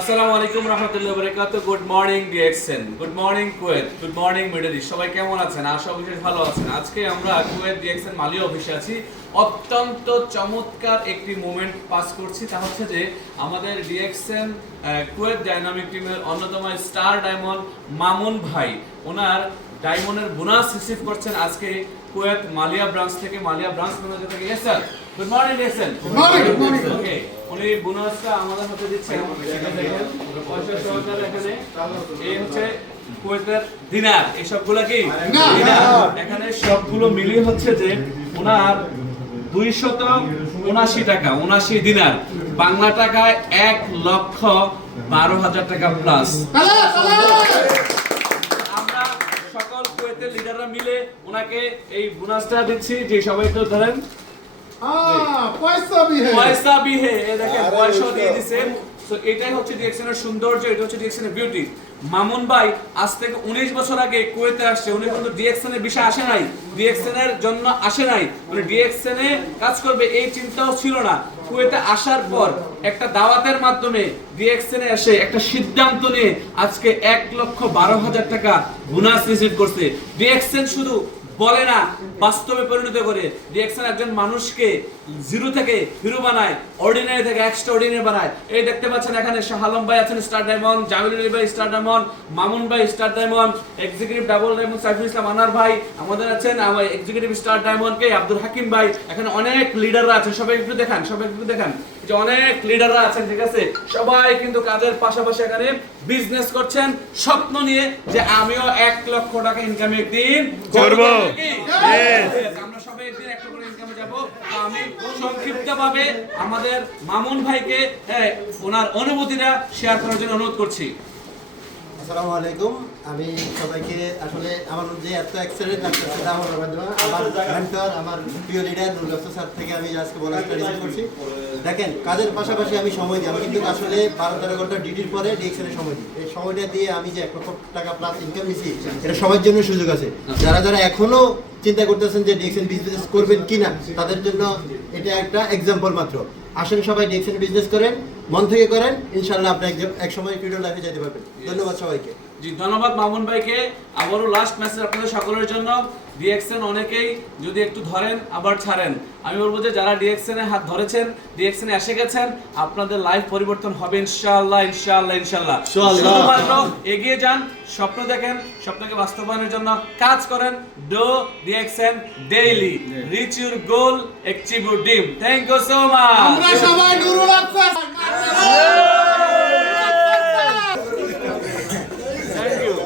আসসালামু আলাইকুম রহমতুল্লাহ বরকাত good morning DXN good morning Kuwait good morning middle east সবাই কেমন আছেন? আশা বিশেষ ভালো আছেন। আজকে আমরা কুয়েত ডিএক্সএন মালিয় অফিসে আছি। অত্যন্ত চমৎকার একটি মোমেন্ট পাস করছি। তা হচ্ছে যে আমাদের ডিএক্সএন কুয়েত ডাইনামিক টিমের অন্যতম স্টার ডায়মন্ড মামুন ভাই। ওনার ডায়মন্ডের বোনাস রিসিভ করছেন আজকে কুয়েত মালিয়া ব্রাঞ্চ থেকে মালিয়া ব্রাঞ্চ ম্যানেজার থেকে। Yes sir good morning DXN morning, good morning. Okay উনি বোনাসটা আমাদের হাতে দিচ্ছেন। এখানে দেখেন পয়সা সহকারে এখানে। এই হচ্ছে কুয়েতের দিনার এই সবগুলো কি দিনার। এখানে সবগুলো মিলিয়ে হচ্ছে যে ওনার দুইশত উনাশি টাকা উনাশি দিনার বাংলা টাকায় এক লক্ষ বারো হাজার টাকা প্লাস সকল লিডাররা মিলে ওনাকে এই বোনাসটা দিচ্ছি। যে সবাই তো ধরেন। আহ, পয়সা भी है পয়সা বিহে। এ দেখেন পয়সা দিয়ে দিছে। তো এটাই হচ্ছে সৌন্দর্য, এটা হচ্ছে বিউটি মামুন ভাই, আজ থেকে উনিশ বছর আগে কুয়েতে আসছে, উনি কিন্তু আসে নাই জন্য আসে নাই। ডিএক্সনে কাজ করবে এই চিন্তাও ছিল না। কুয়েতে আসার পর একটা দাওয়াতের মাধ্যমে ডিএক্সনে এসে একটা সিদ্ধান্ত নিয়ে আজকে এক লক্ষ বারো হাজার টাকা বোনাস রিসিভ করছে। ডিএক্সএন শুধু বলে না, বাস্তবে পরিণত করে। ডিএক্সন একজন মানুষকে জিরো থেকে হিরো বানায় অর্ডিনারি থেকে এক্সট্রা অর্ডিনারি বানায়। এই দেখতে পাচ্ছেন এখানে শাহ আলম ভাই আছেন, স্টার ডায়মন্ড জামিল আলী ভাই, স্টার ডায়মন্ড, মামুন ভাই, star diamond executive double diamond, Saiful Islam, Anar ভাই, আমাদের আছেন আমার এক্সিকিউটিভ স্টার ডায়মন্ড কে আব্দুল হাকিম ভাই। এখানে অনেক লিডাররা আছেন সবাই একটু দেখান, সবাই একটু দেখান। যে অনেক লিডাররা আছেন ঠিক আছে? সবাই কিন্তু কাজের পাশাপাশি এখানে বিজনেস করছেন। স্বপ্ন নিয়ে যে আমিও এক লক্ষ টাকা ইনকাম একদিন করব। আমরা সবাই একদিন একটা করে ইনকামে যাব। আমি সংক্ষিপ্তভাবে আমাদের মামুন ভাইকে হ্যাঁ, ওনার অনুভূতিটা শেয়ার করার জন্য অনুরোধ করছি। আসসালামু আলাইকুম। আমি সবাইকে আসলে আমার যে এত লাগতেছে আমার আমার মেন্টর আমার প্রিয় লিডার স্যার থেকে আমি আজকে করছি। দেখেন, কাজের পাশাপাশি আমি সময় দিই। আমি কিন্তু আসলে বারো তেরো ঘণ্টা ডিউটির পরে সময় দিই। এই সময়টা দিয়ে আমি যে এক লক্ষ টাকা প্লাস ইনকাম নিছি, এটা সবার জন্য সুযোগ আছে। যারা যারা এখনও চিন্তা করতেছেন যে ডিএক্সএন বিজনেস করবেন কিনা, তাদের জন্য এটা একটা এক্সাম্পল মাত্র। আসেন সবাই ডিএক্সএন বিজনেস করেন। মন থেকে করেন ইনশাল্লাহ আপনি একজন এক সময় ফিউচার লাইফে যেতে পারবেন। ধন্যবাদ সবাইকে। জি ধন্যবাদ মামুন ভাইকে। আবারও লাস্ট মেসেজ আপনাদের সকলের জন্য। ডিএক্সএন অনেকেই যদি একটু ধরেন আবার ছাড়েন। আমি বলব যে যারা ডিএক্সএন এ হাত ধরেছেন ডিএক্সএন এসে গেছেন আপনাদের লাইফ পরিবর্তন হবে ইনশাআল্লাহ ইনশাআল্লাহ ইনশাআল্লাহ। ইনশাআল্লাহ। শুধুমাত্র এগিয়ে যান স্বপ্ন দেখেন স্বপ্নকে বাস্তবায়নের জন্য কাজ করেন। Do DXN daily reach your goal achieve your dream thank you so much আমরা সবাই নুরুল